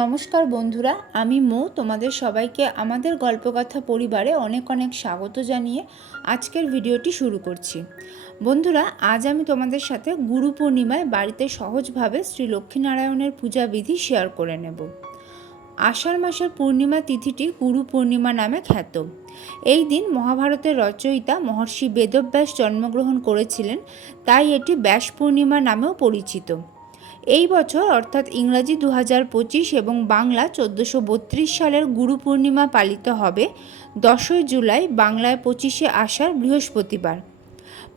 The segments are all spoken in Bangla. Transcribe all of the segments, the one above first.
নমস্কার বন্ধুরা, আমি মো, তোমাদের সবাইকে আমাদের গল্পকথা পরিবারে অনেক অনেক স্বাগত জানিয়ে আজকের ভিডিওটি শুরু করছি। বন্ধুরা, আজ আমি তোমাদের সাথে গুরু পূর্ণিমায় বাড়িতে সহজভাবে শ্রী লক্ষ্মীনারায়ণের পূজা বিধি শেয়ার করে নেব। আষাঢ় মাসের পূর্ণিমা তিথিটি গুরু পূর্ণিমা নামে খ্যাত। এই দিন মহাভারতের রচয়িতা মহর্ষি বেদব্যাস জন্মগ্রহণ করেছিলেন, তাই এটি ব্যাস পূর্ণিমা নামেও পরিচিত। এই বছর অর্থাৎ ইংরাজি দু এবং বাংলা চোদ্দোশো সালের গুরু পূর্ণিমা পালিত হবে দশই জুলাই বাংলায় পঁচিশে আষাঢ় বৃহস্পতিবার।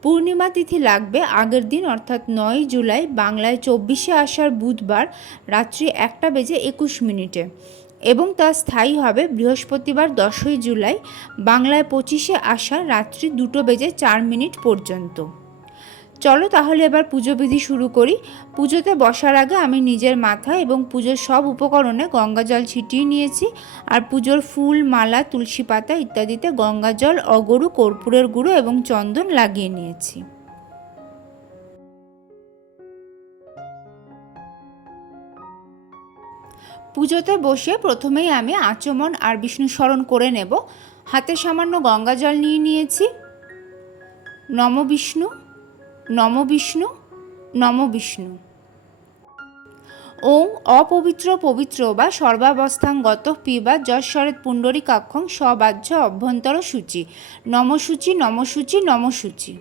পূর্ণিমা তিথি লাগবে আগের দিন অর্থাৎ নয় জুলাই বাংলায় চব্বিশে আষাঢ় বুধবার রাত্রি একটা বেজে একুশ মিনিটে এবং তা স্থায়ী হবে বৃহস্পতিবার দশই জুলাই বাংলায় পঁচিশে আষাঢ় রাত্রি দুটো বেজে চার মিনিট পর্যন্ত। চলো তাহলে এবার পুজো বিধি শুরু করি। পুজোতে বসার আগে আমি নিজের মাথা এবং পুজোর সব উপকরণে গঙ্গা জল ছিটিয়ে নিয়েছি আর পুজোর ফুল, মালা, তুলসী পাতা ইত্যাদিতে গঙ্গা জল, অগরু, কর্পূরের গুঁড়ো এবং চন্দন লাগিয়ে নিয়েছি। পুজোতে বসে প্রথমেই আমি আচমন আর বিষ্ণু স্মরণ করে নেব। হাতে সামান্য গঙ্গা জল নিয়ে নিয়েছি। নম বিষ্ণু। নম বিষ্ণু নম বিষ্ণু। ওং অপবিত্র পবিত্র বা সর্বাবস্থাঙ্গত পিবা যশ্বরেত পুণ্ডরীকাক্ষং সবাহ্য অভ্যন্তর সূচি নমসূচি নমসূচি নমসূচি।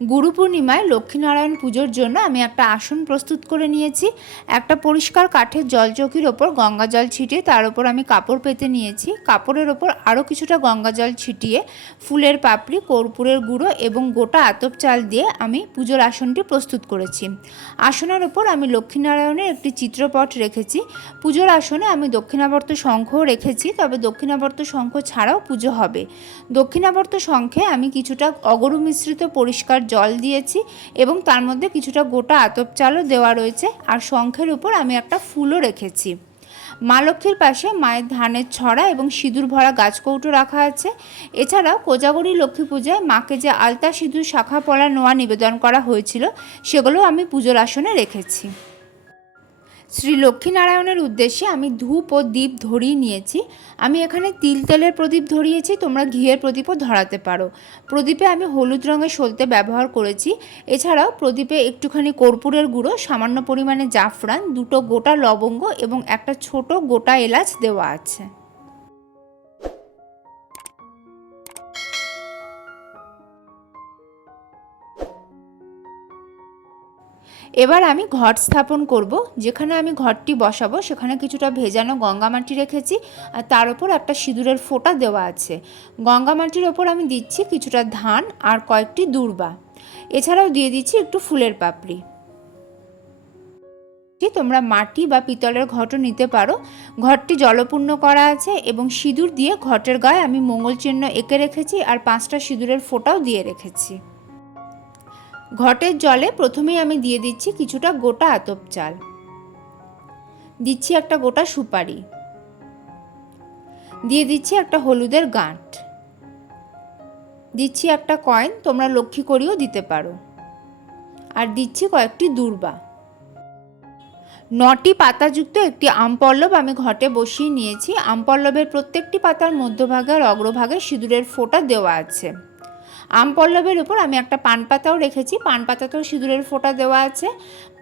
গুরু পূর্ণিমায় লক্ষ্মীনারায়ণ পুজোর জন্য আমি একটা আসন প্রস্তুত করে নিয়েছি। একটা পরিষ্কার কাঠের জলচৌকির ওপর গঙ্গা জল ছিটিয়ে তার ওপর আমি কাপড় পেতে নিয়েছি। কাপড়ের ওপর আরও কিছুটা গঙ্গা জল ছিটিয়ে ফুলের পাপড়ি, কর্পূরের গুঁড়ো এবং গোটা আতপ চাল দিয়ে আমি পুজোর আসনটি প্রস্তুত করেছি। আসনের ওপর আমি লক্ষ্মীনারায়ণের একটি চিত্রপট রেখেছি। পুজোর আসনে আমি দক্ষিণাবর্ত শঙ্খও রেখেছি, তবে দক্ষিণাবর্ত শঙ্খ ছাড়াও পুজো হবে। দক্ষিণাবর্ত শঙ্খে আমি কিছুটা অগরু মিশ্রিত পরিষ্কার জল দিয়েছি এবং তার মধ্যে কিছুটা গোটা আতপ চালও দেওয়া রয়েছে আর শঙ্খের উপর আমি একটা ফুলও রেখেছি। মা লক্ষ্মীর পাশে মায়ের ধানের ছড়া এবং সিঁদুর ভরা গাছকৌটো রাখা আছে। এছাড়াও কোজাগরি লক্ষ্মী পূজায় মাকে যে আলতা সিঁদুর শাখা পলা নোয়া নিবেদন করা হয়েছিল সেগুলো আমি পুজোর আসনে রেখেছি। শ্রী লক্ষ্মীনারায়ণের উদ্দেশ্যে আমি ধূপ ও দীপ ধরিয়ে নিয়েছি। আমি এখানে তিল তেলের প্রদীপ ধরিয়েছি, তোমরা ঘিয়ের প্রদীপও ধরাতে পারো। প্রদীপে আমি হলুদ রঙের সলতে ব্যবহার করেছি। এছাড়াও প্রদীপে একটুখানি কর্পূরের গুঁড়ো, সামান্য পরিমাণে জাফরান, দুটো গোটা লবঙ্গ এবং একটা ছোট গোটা এলাচ দেওয়া আছে। এবার আমি ঘট স্থাপন করব, যেখানে আমি ঘরটি বসাবো, সেখানে কিছুটা ভেজানো গঙ্গা মাটি রেখেছি, আর তার উপর একটা সিঁদুরের ফোঁটা দেওয়া আছে। গঙ্গা মাটির ওপর আমি দিচ্ছি কিছুটা ধান আর কয়েকটি দূর্বা। এছাড়াও দিয়ে দিচ্ছি একটু ফুলের পাপড়ি। তোমরা মাটি বা পিতলের ঘটও নিতে পারো। ঘরটি জলপূর্ণ করা আছে এবং সিঁদুর দিয়ে ঘটের গায়ে আমি মঙ্গল চিহ্ন এঁকে রেখেছি আর পাঁচটা সিঁদুরের ফোঁটাও দিয়ে রেখেছি। ঘটের জলে প্রথমেই আমি দিয়ে দিচ্ছি কিছুটা গোটা আতপ চাল। দিচ্ছি একটা গোটা সুপারি। দিয়ে দিচ্ছি একটা হলুদের গাঁট। দিচ্ছি একটা কয়েন, তোমরা লক্ষ্মী করিও দিতে পারো। আর দিচ্ছি কয়েকটি দূর্বা। নটি পাতাযুক্ত একটি আমপল্লব আমি ঘটে বসিয়ে নিয়েছি। আমপল্লবের প্রত্যেকটি পাতার মধ্যভাগে আর অগ্রভাগে সিঁদুরের ফোঁটা দেওয়া আছে। আম পল্লবের উপর আমি একটা পান পাতাও রেখেছি। পান পাতাতেও সিঁদুরের ফোঁটা দেওয়া আছে।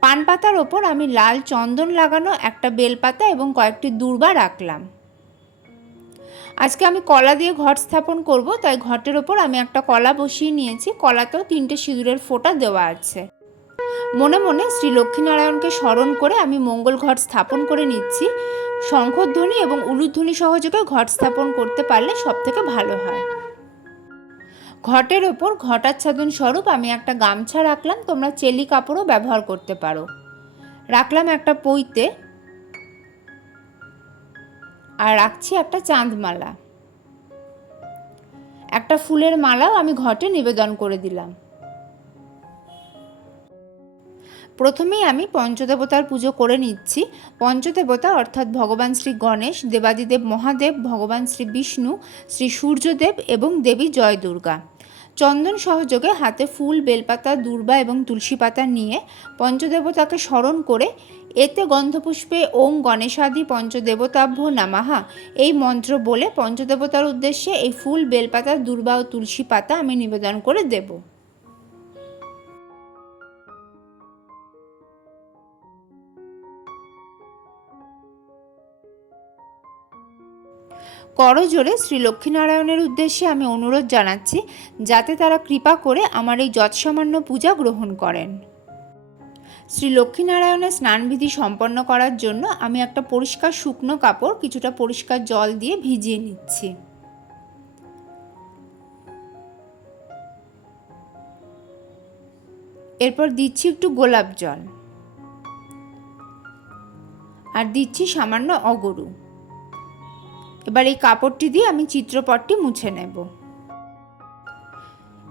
পান পাতার ওপর আমি লাল চন্দন লাগানো একটা বেলপাতা এবং কয়েকটি দূর্বা রাখলাম। আজকে আমি কলা দিয়ে ঘট স্থাপন করব, তাই ঘটের ওপর আমি একটা কলা বসিয়ে নিয়েছি। কলাতেও তিনটে সিঁদুরের ফোঁটা দেওয়া আছে। মনে মনে শ্রী লক্ষ্মীনারায়ণকে স্মরণ করে আমি মঙ্গল ঘট স্থাপন করে নিচ্ছি। শঙ্খধ্বনি এবং উলুধ্বনি সহযোগে ঘট স্থাপন করতে পারলে সব থেকে ভালো হয়। ঘটের ওপর ঘটাচ্ছাদন স্বরূপ আমি একটা গামছা রাখলাম, তোমরা চেলি কাপড়ও ব্যবহার করতে পারো। রাখলাম একটা পইতে আর রাখছি একটা চাঁদমালা। একটা ফুলের মালাও আমি ঘটে নিবেদন করে দিলাম। প্রথমেই আমি পঞ্চদেবতার পুজো করে নিচ্ছি। পঞ্চদেবতা অর্থাৎ ভগবান শ্রী গণেশ, দেবাদিদেব মহাদেব, ভগবান শ্রী বিষ্ণু, শ্রী সূর্যদেব এবং দেবী জয় দুর্গা চন্দন সহযোগে হাতে ফুল, বেলপাতা, দুর্বা এবং তুলসী পাতা নিয়ে পঞ্চদেবতাকে স্মরণ করে এতে গন্ধপুষ্পে ওম গণেশাদি পঞ্চদেবতাভ্য নামাহা। এই মন্ত্র বলে পঞ্চদেবতার উদ্দেশ্যে এই ফুল, বেলপাতা, দুর্বা ও তুলসী পাতা আমি নিবেদন করে দেব। করজোরে শ্রী লক্ষ্মীনারায়ণের উদ্দেশ্যে আমি অনুরোধ জানাচ্ছি, যাতে তারা কৃপা করে আমার এই যৎসামান্য পূজা গ্রহণ করেন। শ্রী লক্ষ্মীনারায়ণের স্নানবিধি সম্পন্ন করার জন্য আমি একটা পরিষ্কার শুকনো কাপড়, কিছুটা পরিষ্কার জল দিয়ে ভিজিয়ে নিচ্ছি। এরপর দিচ্ছি একটু গোলাপ জল। আর দিচ্ছি সামান্য অগরু। এবার এই কাপড়টি দিয়ে আমি চিত্রপটটি মুছে নেব।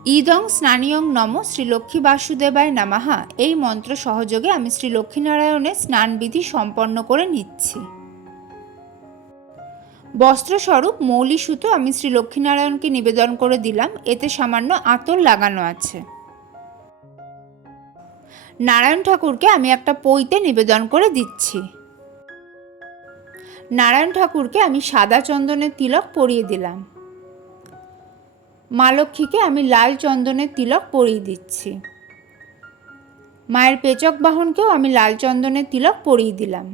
ইদং স্নানীয়ং নম শ্রী লক্ষ্মী বাসুদেবায় নামাহা। এই মন্ত্র সহযোগে আমি শ্রী লক্ষ্মীনারায়ণের স্নানবিধি সম্পন্ন করে নিচ্ছি। বস্ত্রস্বরূপ মৌলি সুতো আমি শ্রী লক্ষ্মীনারায়ণকে নিবেদন করে দিলাম। এতে সামান্য আতর লাগানো আছে। নারায়ণ ঠাকুরকে আমি একটা পইতে নিবেদন করে দিচ্ছি। নারায়ণ ঠাকুরকে আমি সাদা চন্দনের তিলক পরিয়ে দিলাম। মা লক্ষ্মীকে আমি লাল চন্দনের তিলক পরিয়ে দিচ্ছি। মায়ের পেচক বাহনকেও আমি লাল চন্দনের তিলক পরিয়ে দিলাম।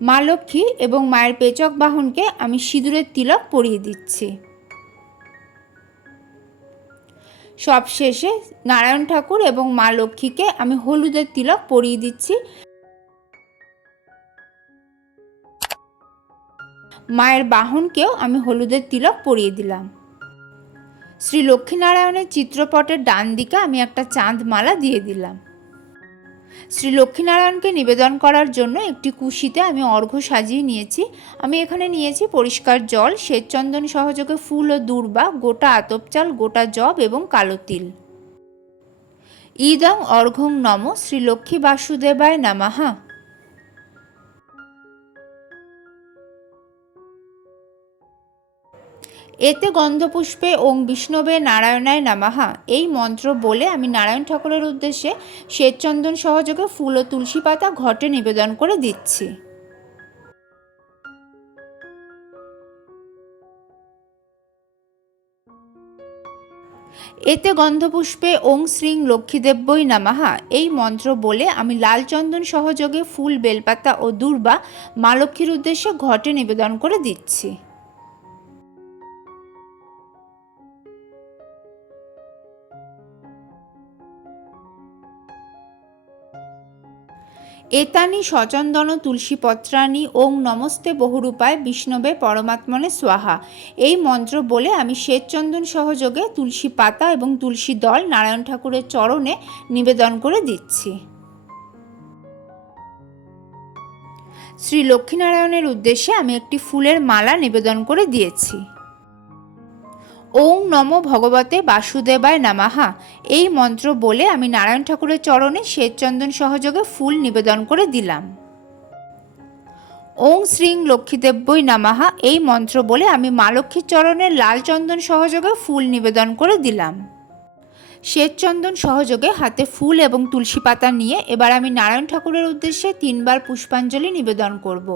মা লক্ষ্মী এবং মায়ের পেচক বাহনকে আমি সিঁদুরের তিলক পরিয়ে দিচ্ছি। সবশেষে নারায়ণ ঠাকুর এবং মা লক্ষ্মীকে আমি হলুদের তিলক পরিয়ে দিচ্ছি। মায়ের বাহনকেও আমি হলুদের তিলক পরিয়ে দিলাম। শ্রী লক্ষ্মীনারায়ণের চিত্রপটের ডান দিকে আমি একটা চাঁদ মালা দিয়ে দিলাম। শ্রী লক্ষ্মীনারায়ণকে নিবেদন করার জন্য একটি কুশিতে আমি অর্ঘ্য সাজিয়ে নিয়েছি। আমি এখানে নিয়েছি পরিষ্কার জল, শ্বেতচন্দন সহযোগে ফুল ও দূর্বা, গোটা আতপ চাল, গোটা জব এবং কালো তিল। ইদং অর্ঘং নম শ্রী লক্ষ্মী বাসুদেবায় নামাহা এতে গন্ধপুষ্পে ওং বিষ্ণবে নারায়ণায় নামাহা। এই মন্ত্র বলে আমি নারায়ণ ঠাকুরের উদ্দেশ্যে শ্বেতচন্দন সহযোগে ফুল ও তুলসী পাতা ঘটে নিবেদন করে দিচ্ছি। এতে গন্ধপুষ্পে ওং শ্রীং লক্ষ্মীদেব্যই নামাহা। এই মন্ত্র বলে আমি লাল চন্দন সহযোগে ফুল, বেলপাতা ও দুর্বা মা লক্ষ্মীর উদ্দেশ্যে ঘটে নিবেদন করে দিচ্ছি। এতানি সচন্দন তুলসীপত্রাণী ওং নমস্তে বহুরূপায় বিষ্ণবে পরমাত্মনে স্বাহা। এই মন্ত্র বলে আমি শ্বেতচন্দন সহযোগে তুলসী পাতা এবং তুলসী দল নারায়ণ ঠাকুরের চরণে নিবেদন করে দিচ্ছি। শ্রী লক্ষ্মীনারায়ণের উদ্দেশ্যে আমি একটি ফুলের মালা নিবেদন করে দিয়েছি। ওং নম ভগবতে বাসুদেবায় নামাহা। এই মন্ত্র বলে আমি নারায়ণ ঠাকুরের চরণে শ্বেতচন্দন সহযোগে ফুল নিবেদন করে দিলাম। ওং শ্রীং লক্ষ্মীদেব্যই নামাহা। এই মন্ত্র বলে আমি মা লক্ষ্মীর চরণে লাল চন্দন সহযোগে ফুল নিবেদন করে দিলাম। শ্বেতচন্দন সহযোগে হাতে ফুল এবং তুলসী পাতা নিয়ে এবার আমি নারায়ণ ঠাকুরের উদ্দেশ্যে তিনবার পুষ্পাঞ্জলি নিবেদন করব।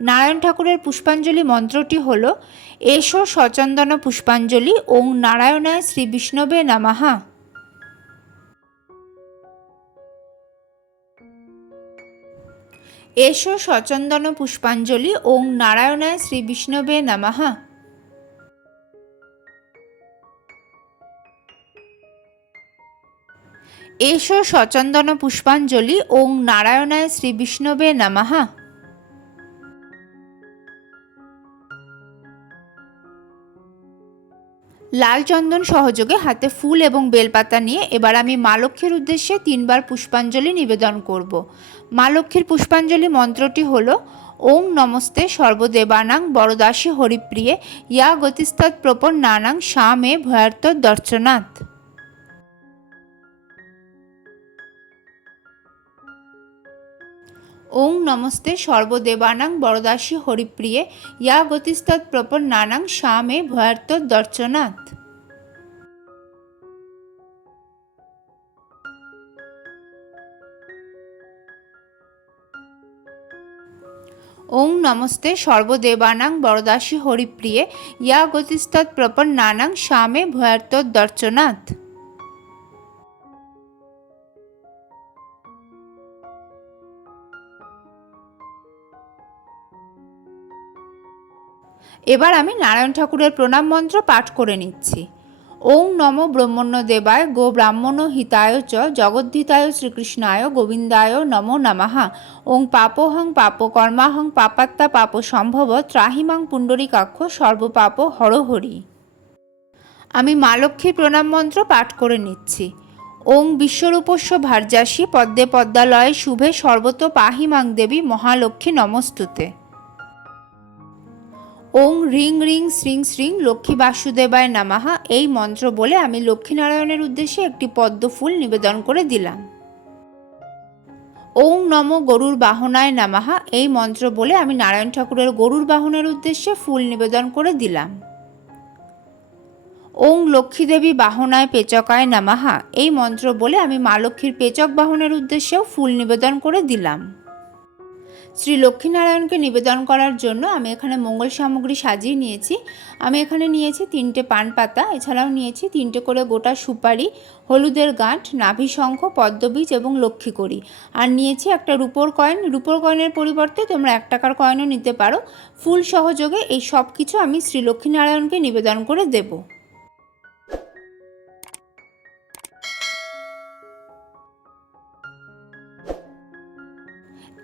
নারায়ণ ঠাকুরের পুষ্পাঞ্জলি মন্ত্রটি হল এসো সচন্দন পুষ্পাঞ্জলি ওং নারায়ণায় শ্রী বিষ্ণবে নামাহা এসো সচন্দন পুষ্পাঞ্জলি ওং নারায়ণায় শ্রী বিষ্ণবে নামাহা এসো সচন্দন পুষ্পাঞ্জলি ওং নারায়ণায় শ্রী বিষ্ণবে নামাহা লাল চন্দন সহযোগে হাতে ফুল এবং বেলপাতা নিয়ে এবার আমি মা লক্ষ্মীর উদ্দেশ্যে তিনবার পুষ্পাঞ্জলি নিবেদন করব। মা লক্ষ্মীর পুষ্পাঞ্জলি মন্ত্রটি হল ওং নমস্তে সর্বদেবানাং বরদাসী হরিপ্রিয়ে, ইয়া গতিস্তৎ প্রপর নানাং শ্যামে ভয়ার্ত দর্শনাথ। ওং নমস্তে সর্বদেবানাং বরদাসী হরিপ্রিয়ে, ইয়া গতিস্তৎ প্রপর নানাং শ্যামে ভয়ার্ত দর্শনাথ। ওং নমস্তে সর্বদেবানাং বরদাসী হরিপ্রিয়ে, ইয়া গতিস্তৎ প্রপন্নানাং শ্যামে ভয়ার্তদর্চনাথ এবার আমি নারায়ণ ঠাকুরের প্রণাম মন্ত্র পাঠ করে নিচ্ছি। ওং নম ব্রহ্মণ্য দেবায় গো ব্রাহ্মণ হিতায় চ, জগদ্ধিতায় শ্রীকৃষ্ণায় গোবিন্দায় নমো নমঃ। ওং পাপোহং পাপকর্মাহং পাপাত্তা পাপ সম্ভব, ত্রাহিমাং পুণ্ডরীকাক্ষ সর্বপাপ হরহরি। আমি মা প্রণাম মন্ত্র পাঠ করে নিচ্ছি। ওং বিশ্বরূপস্য ভার্যাসী পদ্মে পদ্মালয়ে শুভে সর্বত পাহিমাং দেবী মহালক্ষ্মী নমস্তুতে। ওং রিং রিং শ্রিং শ্রিং লক্ষ্মী বাসুদেবায় নামাহা। এই মন্ত্র বলে আমি লক্ষ্মীনারায়ণের উদ্দেশ্যে একটি পদ্ম ফুল নিবেদন করে দিলাম। ওং নম গরুর বাহনায় নামাহা। এই মন্ত্র বলে আমি নারায়ণ ঠাকুরের গরুর বাহনের উদ্দেশ্যে ফুল নিবেদন করে দিলাম। ওং লক্ষ্মীদেবী বাহনায় পেচকায় নামাহা। এই মন্ত্র বলে আমি মা লক্ষ্মীর পেচক বাহনের উদ্দেশ্যেও ফুল নিবেদন করে দিলাম। শ্রী লক্ষ্মীনারায়ণকে নিবেদন করার জন্য আমি এখানে মঙ্গল সামগ্রী সাজিয়ে নিয়েছি। আমি এখানে নিয়েছি তিনটে পান পাতা, এছাড়াও নিয়েছি তিনটে করে গোটা সুপারি, হলুদের গাঁঠ নাভি শঙ্খ, পদ্মবীজ এবং লক্ষ্মীকড়ি আর নিয়েছি একটা রুপোর কয়েন। রুপোর কয়েনের পরিবর্তে তোমরা এক টাকার কয়েনও নিতে পারো। ফুল সহযোগে এই সব কিছু আমি শ্রী লক্ষ্মীনারায়ণকে নিবেদন করে দেবো।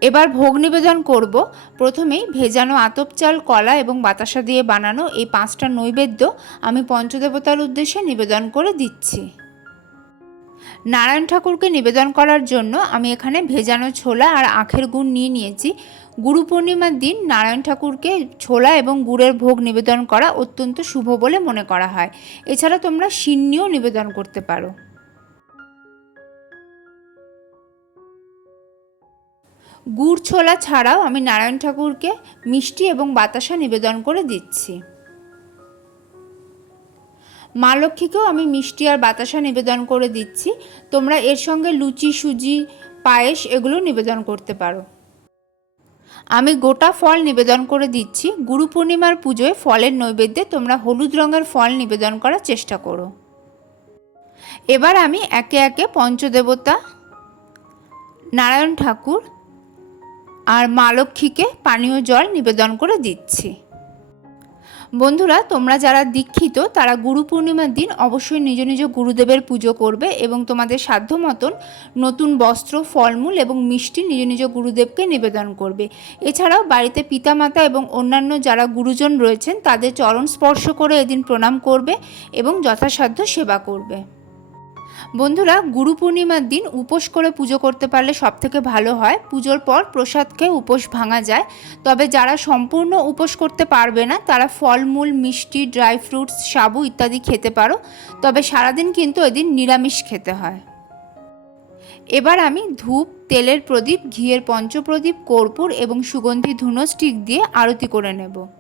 এবার ভোগ নিবেদন করব। প্রথমেই ভেজানো আতপ চাল, কলা এবং বাতাসা দিয়ে বানানো এই পাঁচটা নৈবেদ্য আমি পঞ্চদেবতার উদ্দেশ্যে নিবেদন করে দিচ্ছি। নারায়ণ ঠাকুরকে নিবেদন করার জন্য আমি এখানে ভেজানো ছোলা আর আখের গুড় নিয়ে নিয়েছি। গুরু পূর্ণিমার দিন নারায়ণ ঠাকুরকে ছোলা এবং গুড়ের ভোগ নিবেদন করা অত্যন্ত শুভ বলে মনে করা হয়। এছাড়া তোমরা সিন্নিও নিবেদন করতে পারো। গুড় ছোলা ছাড়াও আমি নারায়ণ ঠাকুরকে মিষ্টি এবং বাতাসা নিবেদন করে দিচ্ছি। মা লক্ষ্মীকেও আমি মিষ্টি আর বাতাসা নিবেদন করে দিচ্ছি। তোমরা এর সঙ্গে লুচি, সুজি, পায়েস এগুলো নিবেদন করতে পারো। আমি গোটা ফল নিবেদন করে দিচ্ছি। গুরু পূর্ণিমার পুজোয় ফলের নৈবেদ্যে তোমরা হলুদ রঙের ফল নিবেদন করার চেষ্টা করো। এবার আমি একে একে পঞ্চদেবতা, নারায়ণ ঠাকুর আর মা লক্ষ্মীকে পানীয় জল নিবেদন করে দিচ্ছি। বন্ধুরা, তোমরা যারা দীক্ষিত, তারা গুরু পূর্ণিমার দিন অবশ্যই নিজ নিজ গুরুদেবের পুজো করবে এবং তোমাদের সাধ্য মতন নতুন বস্ত্র, ফলমূল এবং মিষ্টি নিজ নিজ গুরুদেবকে নিবেদন করবে। এছাড়াও বাড়িতে পিতামাতা এবং অন্যান্য যারা গুরুজন রয়েছেন, তাদের চরণ স্পর্শ করে এদিন প্রণাম করবে এবং যথাসাধ্য সেবা করবে। বন্ধুরা, গুরু পূর্ণিমার দিন উপোস করে পুজো করতে পারলে সব থেকে ভালো হয়। পুজোর পর প্রসাদ খেয়ে উপোস ভাঙা যায়। তবে যারা সম্পূর্ণ উপোস করতে পারবে না, তারা ফলমূল, মিষ্টি, ড্রাই ফ্রুটস, সাবু ইত্যাদি খেতে পারো। তবে সারাদিন কিন্তু এদিন নিরামিষ খেতে হয়। এবার আমি ধূপ, তেলের প্রদীপ, ঘিয়ের পঞ্চপ্রদীপ, কর্পূর এবং সুগন্ধি ধুনো স্টিক দিয়ে আরতি করে নেব।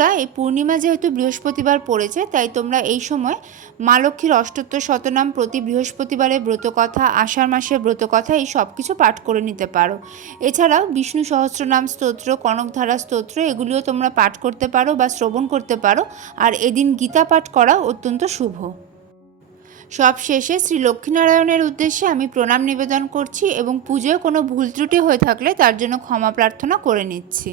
বন্ধুরা, এই পূর্ণিমা যেহেতু বৃহস্পতিবার পড়েছে, তাই তোমরা এই সময় মা লক্ষ্মীর অষ্টোত্তর শতনাম প্রতি বৃহস্পতিবারে ব্রতকথা, আষাঢ় মাসের ব্রতকথা এই সব কিছু পাঠ করে নিতে পারো। এছাড়াও বিষ্ণু সহস্রনাম স্তোত্র, কনকধারা স্তোত্র, এগুলিও তোমরা পাঠ করতে পারো বা শ্রবণ করতে পারো, আর এদিন গীতা পাঠ করা অত্যন্ত শুভ। সব শেষে শ্রী লক্ষ্মীনারায়ণের উদ্দেশ্যে আমি প্রণাম নিবেদন করছি এবং পুজোয় কোনো ভুল ত্রুটি হয়ে থাকলে তার জন্য ক্ষমা প্রার্থনা করে নিচ্ছি।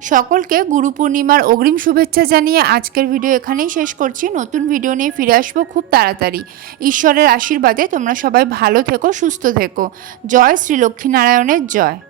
সকলকে গুরু পূর্ণিমার অগ্রিম শুভেচ্ছা জানিয়ে আজকের ভিডিও এখানেই শেষ করছি। নতুন ভিডিও নিয়ে ফিরে আসব খুব তাড়াতাড়ি। ঈশ্বরের আশীর্বাদে তোমরা সবাই ভালো থেকো, সুস্থ থেকো। জয় শ্রী লক্ষ্মীনারায়ণের জয়।